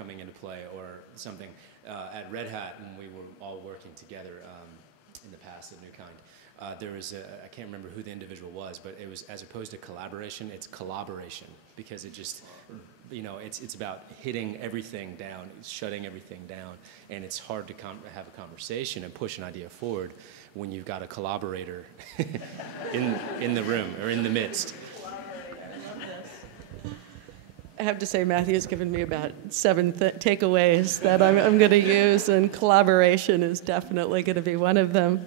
coming into play or something. At Red Hat, when we were all working together in the past at New Kind, there was I can't remember who the individual was, but it was, as opposed to collaboration, it's collaboration, because it just, it's about hitting everything down, shutting everything down, and it's hard to have a conversation and push an idea forward when you've got a collaborator in the room or in the midst. I have to say, Matthew's given me about 7 takeaways that I'm going to use, and collaboration is definitely going to be one of them.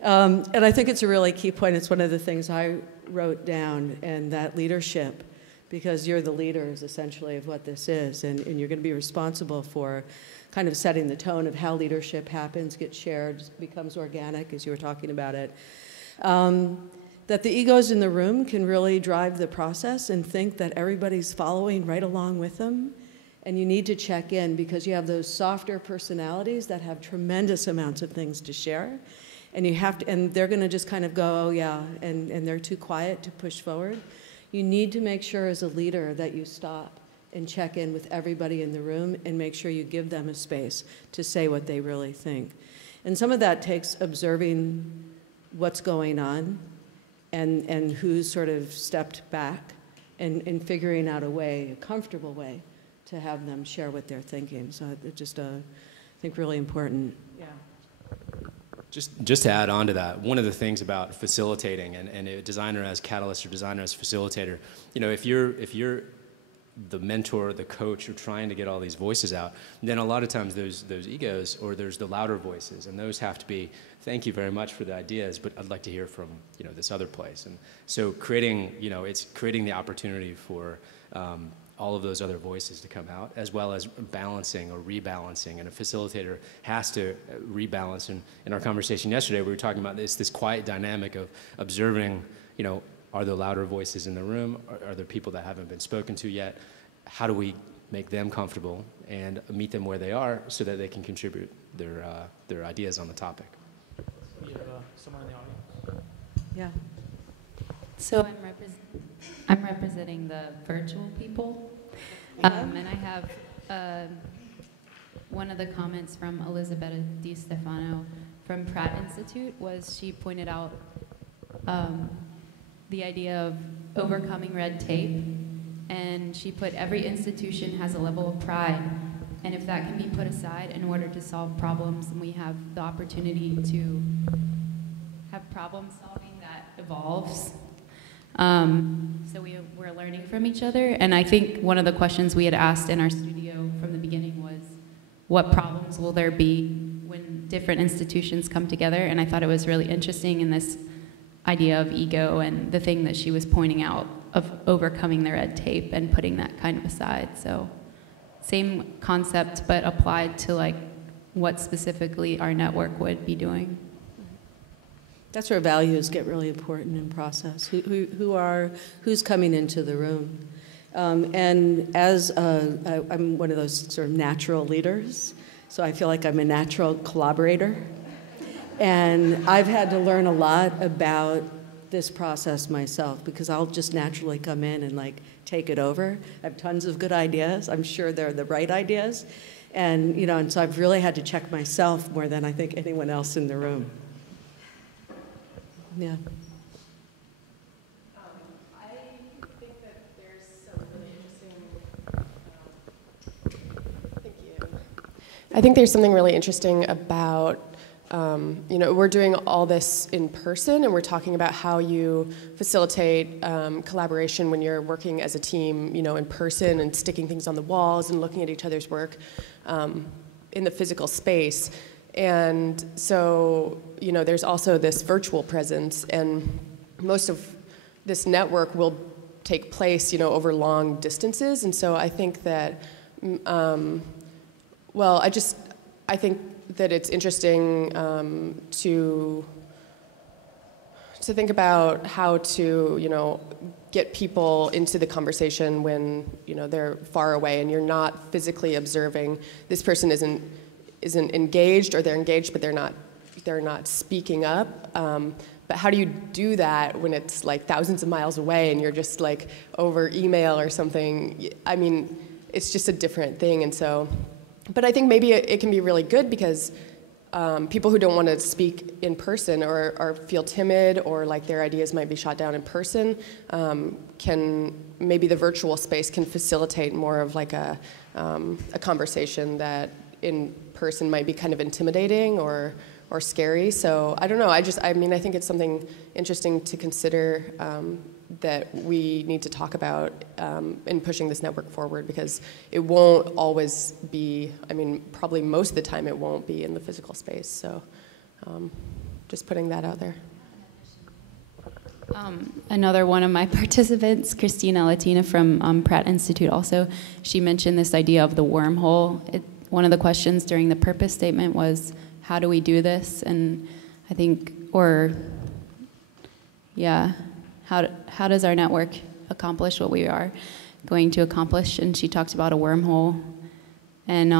And I think it's a really key point. It's one of the things I wrote down, and that leadership, because you're the leaders, essentially, of what this is, and you're going to be responsible for kind of setting the tone of how leadership happens, gets shared, becomes organic, as you were talking about it. That the egos in the room can really drive the process and think that everybody's following right along with them. And you need to check in, because you have those softer personalities that have tremendous amounts of things to share. And you have to, and they're going to just kind of go, oh yeah, and they're too quiet to push forward. You need to make sure as a leader that you stop and check in with everybody in the room and make sure you give them a space to say what they really think. And some of that takes observing what's going on, and who's sort of stepped back, and figuring out a way, a comfortable way, to have them share what they're thinking. So it's just, I think, really important. Yeah. Just to add on to that, one of the things about facilitating and a designer as catalyst or designer as facilitator, if you're the mentor, the coach, you're trying to get all these voices out, then a lot of times those egos, or there's the louder voices, and those have to be, thank you very much for the ideas, but I'd like to hear from this other place. And so creating, it's creating the opportunity for all of those other voices to come out, as well as balancing or rebalancing. And a facilitator has to rebalance. And in our conversation yesterday, we were talking about this quiet dynamic of observing, are there louder voices in the room? Are there people that haven't been spoken to yet? How do we make them comfortable and meet them where they are so that they can contribute their ideas on the topic? We have someone in the audience. Yeah. So I'm representing the virtual people, and I have one of the comments from Elisabetta Di Stefano from Pratt Institute was she pointed out the idea of overcoming red tape, and she put every institution has a level of pride, and if that can be put aside in order to solve problems, then we have the opportunity to have problem solving that evolves. So we're learning from each other, and I think one of the questions we had asked in our studio from the beginning was, what problems will there be when different institutions come together? And I thought it was really interesting in this idea of ego and the thing that she was pointing out of overcoming the red tape and putting that kind of aside. So same concept, but applied to like what specifically our network would be doing. That's where values get really important in process. Who's coming into the room? And as I'm one of those sort of natural leaders, so I feel like I'm a natural collaborator. And I've had to learn a lot about this process myself, because I'll just naturally come in and like take it over. I have tons of good ideas. I'm sure they're the right ideas. And, and so I've really had to check myself more than I think anyone else in the room. Yeah. I think that there's some really interesting, thank you. I think there's something really interesting about, we're doing all this in person, and we're talking about how you facilitate collaboration when you're working as a team, in person, and sticking things on the walls and looking at each other's work in the physical space. And so, there's also this virtual presence, and most of this network will take place, over long distances. And so I think that, I think that it's interesting to think about how to, get people into the conversation when, they're far away and you're not physically observing. This person isn't engaged, or they're engaged but they're not speaking up. But how do you do that when it's like thousands of miles away and you're just like over email or something? I mean, it's just a different thing. And so, but I think maybe it can be really good because people who don't want to speak in person or feel timid or like their ideas might be shot down in person maybe the virtual space can facilitate more of like a conversation that in person might be kind of intimidating or scary. So I don't know. I think it's something interesting to consider that we need to talk about in pushing this network forward, because it won't always be, probably most of the time it won't be in the physical space. So just putting that out there. Another one of my participants, Christina Latina from Pratt Institute also, she mentioned this idea of the wormhole. One of the questions during the purpose statement was, how do we do this? And I think, how does our network accomplish what we are going to accomplish? And she talked about a wormhole. And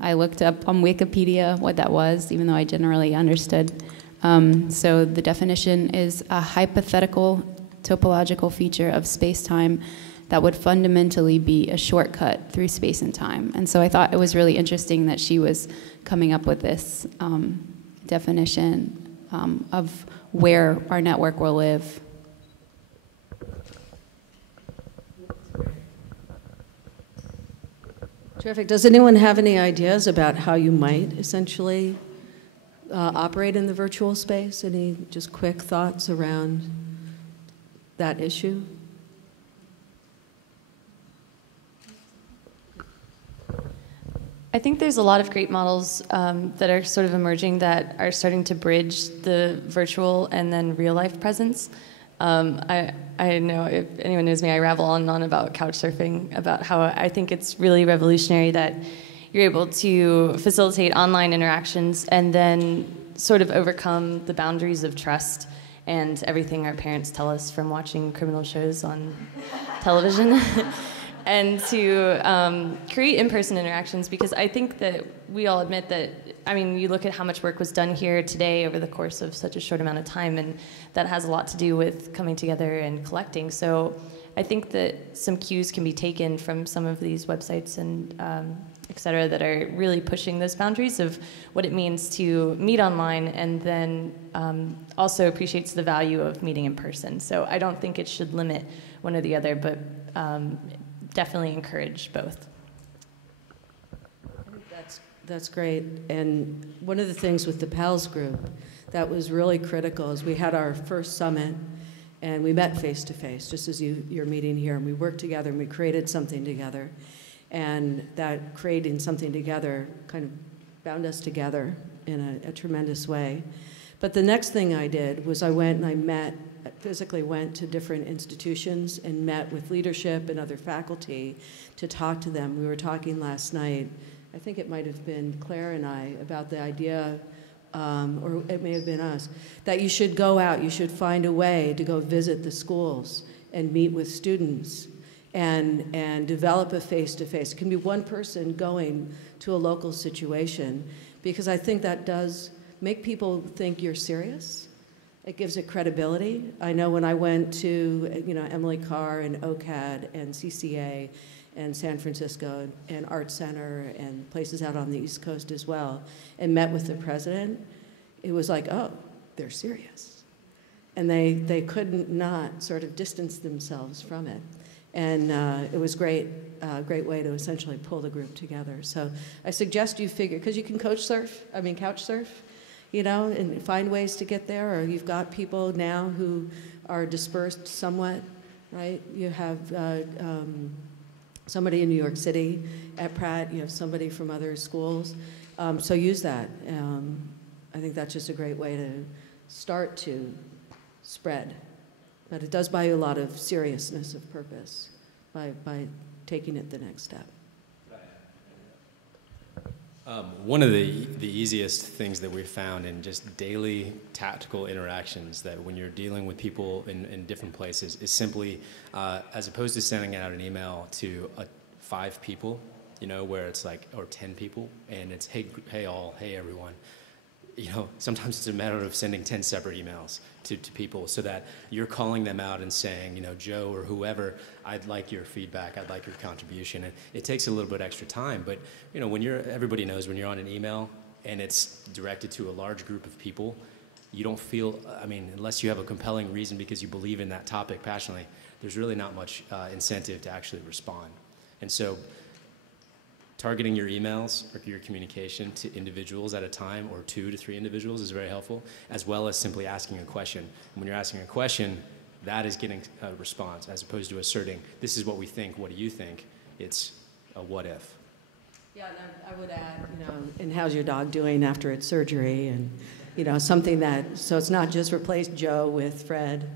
I looked up on Wikipedia what that was, even though I generally understood. So the definition is a hypothetical topological feature of space-time that would fundamentally be a shortcut through space and time. And so I thought it was really interesting that she was coming up with this definition of where our network will live. Terrific. Does anyone have any ideas about how you might essentially operate in the virtual space? Any just quick thoughts around that issue? I think there's a lot of great models that are sort of emerging that are starting to bridge the virtual and then real life presence. I know, if anyone knows me, I rabble on and on about couch surfing, about how I think it's really revolutionary that you're able to facilitate online interactions and then sort of overcome the boundaries of trust and everything our parents tell us from watching criminal shows on television. And to create in-person interactions, because I think that we all admit that, you look at how much work was done here today over the course of such a short amount of time, and that has a lot to do with coming together and collecting. So I think that some cues can be taken from some of these websites and et cetera that are really pushing those boundaries of what it means to meet online, and then also appreciates the value of meeting in person. So I don't think it should limit one or the other, but definitely encourage both. I think that's great. And one of the things with the PALS group that was really critical is we had our first summit and we met face to face, just as you're meeting here, and we worked together and we created something together. And that creating something together kind of bound us together in a tremendous way. But the next thing I did was I went and I physically went to different institutions and met with leadership and other faculty to talk to them. We were talking last night, I think it might have been Claire and I, about the idea, or it may have been us, that you should go out, you should find a way to go visit the schools and meet with students and develop a face-to-face. It can be one person going to a local situation, because I think that does make people think you're serious. It gives it credibility. I know when I went to Emily Carr and OCAD and CCA and San Francisco and Art Center and places out on the East Coast as well, and met with the president, it was like, oh, they're serious. And they couldn't not sort of distance themselves from it. And it was great way to essentially pull the group together. So I suggest you figure, because you can couch surf, and find ways to get there, or you've got people now who are dispersed somewhat, right? You have somebody in New York City at Pratt, you have somebody from other schools, so use that. I think that's just a great way to start to spread. But it does buy you a lot of seriousness of purpose by taking it the next step. One of the easiest things that we've found in just daily tactical interactions, that when you're dealing with people in different places, is simply, as opposed to sending out an email to 5 people, where it's like, or 10 people, and it's, hey all, hey everyone, sometimes it's a matter of sending 10 separate emails to people so that you're calling them out and saying, Joe or whoever, I'd like your feedback, I'd like your contribution. And it takes a little bit extra time, but everybody knows when you're on an email and it's directed to a large group of people, you don't feel, unless you have a compelling reason because you believe in that topic passionately, there's really not much incentive to actually respond. And so targeting your emails or your communication to individuals at a time, or 2 to 3 individuals, is very helpful, as well as simply asking a question. And when you're asking a question, that is getting a response, as opposed to asserting, this is what we think, what do you think? It's a what if. Yeah, and I would add, and how's your dog doing after its surgery? And, something so it's not just replace Joe with Fred,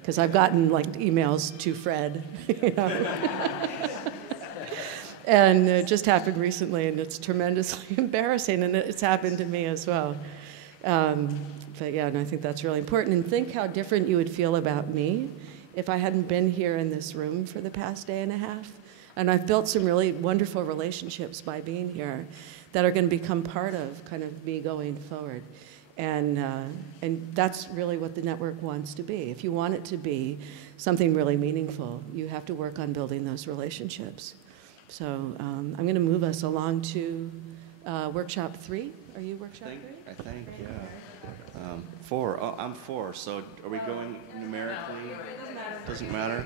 because I've gotten emails to Fred, And it just happened recently, and it's tremendously embarrassing, and it's happened to me as well. But yeah, and I think that's really important. And think how different you would feel about me if I hadn't been here in this room for the past day and a half. And I've built some really wonderful relationships by being here that are going to become part of kind of me going forward. And that's really what the network wants to be. If you want it to be something really meaningful, you have to work on building those relationships. So I'm going to move us along to workshop 3. Are you workshop 3? I think, yeah. 4. Oh, I'm 4. So are we going numerically? Doesn't matter.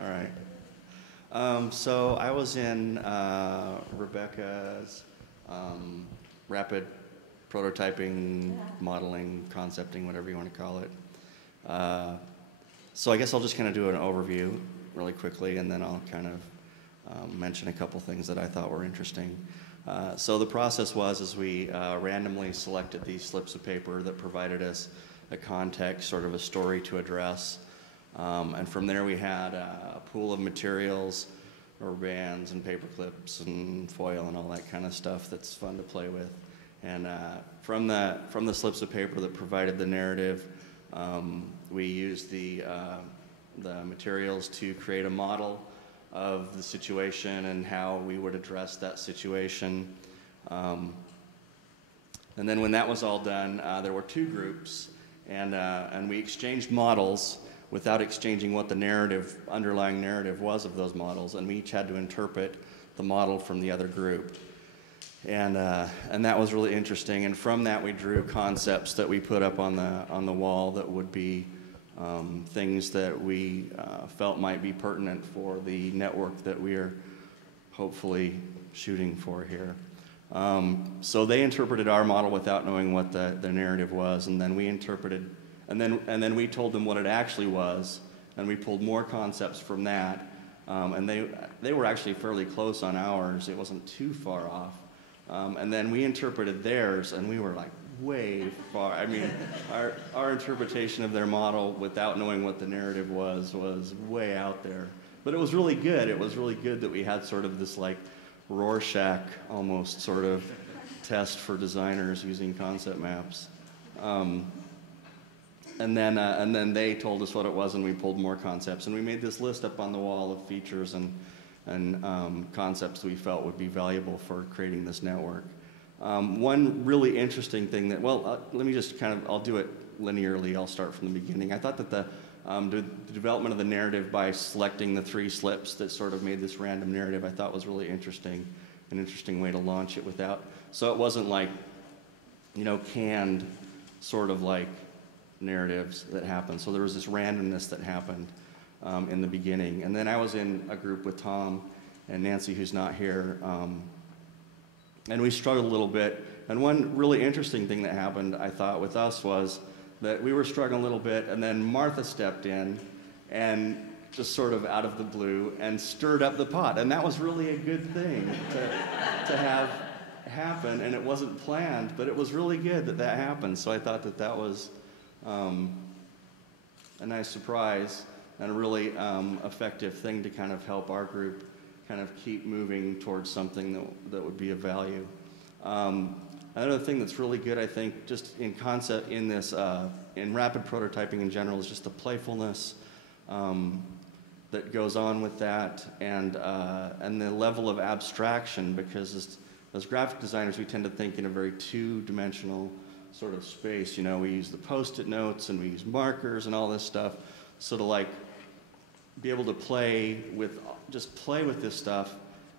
All right. So I was in Rebecca's rapid prototyping, modeling, concepting, whatever you want to call it. So I guess I'll just kind of do an overview really quickly, and then I'll kind of mention a couple things that I thought were interesting. So the process was we randomly selected these slips of paper that provided us a context, sort of a story to address. And from there we had a pool of materials, rubber bands and paper clips and foil and all that kind of stuff that's fun to play with. And from the slips of paper that provided the narrative, we used the materials to create a model of the situation and how we would address that situation. And then when that was all done, there were 2 groups, and we exchanged models without exchanging what the underlying narrative was of those models, and we each had to interpret the model from the other group. And that was really interesting, and from that we drew concepts that we put up on the wall that would be things that we felt might be pertinent for the network that we are hopefully shooting for here. So they interpreted our model without knowing what the narrative was, and then we interpreted, and then we told them what it actually was, and we pulled more concepts from that, and they were actually fairly close on ours. It wasn't too far off, and then we interpreted theirs, and we were like way far. I mean, our interpretation of their model without knowing what the narrative was way out there. But it was really good. It was really good that we had sort of this like Rorschach almost sort of test for designers using concept maps. And then they told us what it was, and we pulled more concepts. And we made this list up on the wall of features and concepts that we felt would be valuable for creating this network. One really interesting thing that, let me just I'll do it linearly. I'll start from the beginning. I thought that the development of the narrative by selecting the 3 slips that sort of made this random narrative, I thought was really interesting, an interesting way to launch it so it wasn't like, canned sort of like narratives that happened. So there was this randomness that happened in the beginning. And then I was in a group with Tom and Nancy, who's not here, and we struggled a little bit. And one really interesting thing that happened, I thought, with us was that we were struggling a little bit, and then Martha stepped in and just sort of out of the blue and stirred up the pot. And that was really a good thing to have happen, and it wasn't planned, but it was really good that happened. So I thought that was a nice surprise and a really effective thing to kind of help our group kind of keep moving towards something that would be of value. Another thing that's really good, I think, just in concept in this, in rapid prototyping in general, is just the playfulness that goes on with that, and the level of abstraction, because as graphic designers, we tend to think in a very 2-dimensional sort of space. You know, we use the Post-it notes and we use markers and all this stuff. So to like be able to just play with this stuff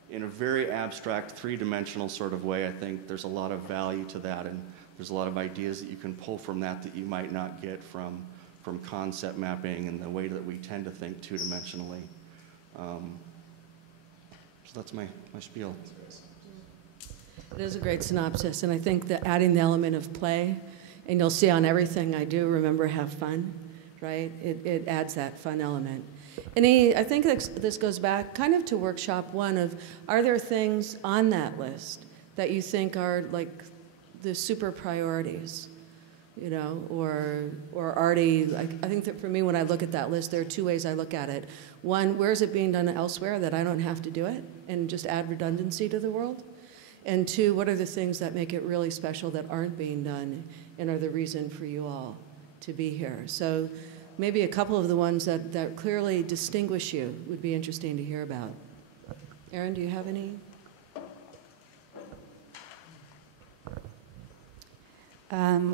in a very abstract, three-dimensional sort of way, I think there's a lot of value to that, and there's a lot of ideas that you can pull from that you might not get from concept mapping and the way that we tend to think two-dimensionally. So that's my spiel. It is a great synopsis, and I think that adding the element of play, and you'll see on everything I do, remember, have fun, right? It adds that fun element. And I think this goes back kind of to workshop one of, are there things on that list that you think are like the super priorities, you know, or already, like, I think that for me, when I look at that list, there are two ways I look at it. One, where is it being done elsewhere that I don't have to do it and just add redundancy to the world? And two, what are the things that make it really special that aren't being done and are the reason for you all to be here? So maybe a couple of the ones that clearly distinguish you would be interesting to hear about. Erin, do you have any?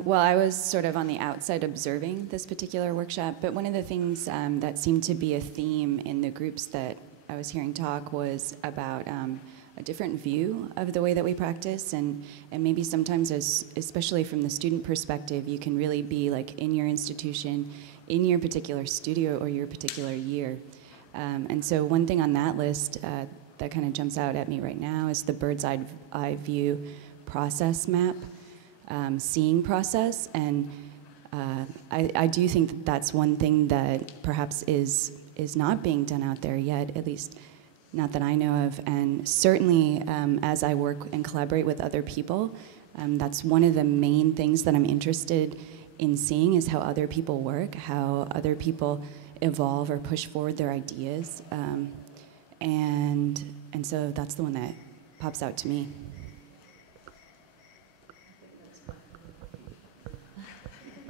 Well, I was sort of on the outside observing this particular workshop, but one of the things that seemed to be a theme in the groups that I was hearing talk was about a different view of the way that we practice, and maybe sometimes, especially from the student perspective, you can really be like in your institution, in your particular studio or your particular year. And so one thing on that list that kind of jumps out at me right now is the bird's eye view process map. Seeing process, and I do think that that's one thing that perhaps is not being done out there yet, at least not that I know of, and certainly as I work and collaborate with other people, that's one of the main things that I'm interested in seeing is how other people work, how other people evolve or push forward their ideas, and so that's the one that pops out to me.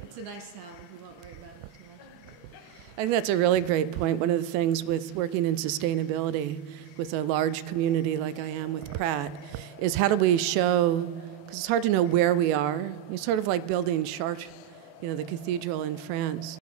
It's a nice sound. We won't worry about it too much. I think that's a really great point. One of the things with working in sustainability with a large community like I am with Pratt is how do we show, because it's hard to know where we are. It's sort of like building Chartres, you know, the cathedral in France.